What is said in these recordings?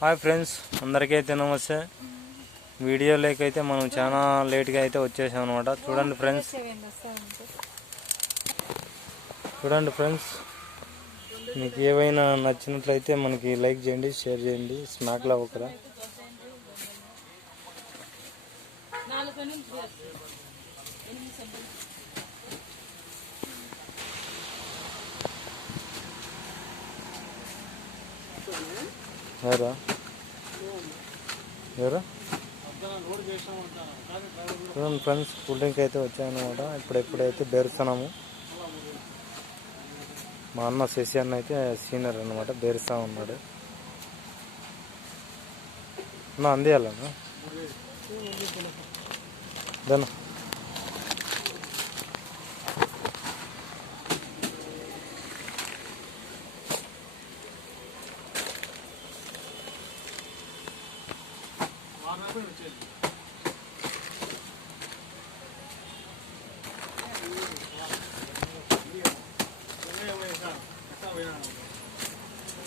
Hi friends, అందరికైతే నమస్తే. వీడియోలోకైతే మనం చాలా లేట్గా అయితే వచ్చేసాం అనమాట. చూడండి ఫ్రెండ్స్, మీకు ఏవైనా నచ్చినట్లయితే మనకి లైక్ చేయండి, షేర్ చేయండి. స్మాక్లా ఒకరా ఎవరా చూడండి ఫ్రెండ్స్, కూల్ డ్రింక్ అయితే వచ్చాయన్నమాట. ఇప్పుడైతే బేరుస్తున్నాము. మా అన్న శశి అన్న అయితే సీనియర్ అనమాట, బేరుస్తా ఉన్నాడు. అన్న అందియాలన్నా దన్న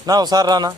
నా ఒకసారి రానా.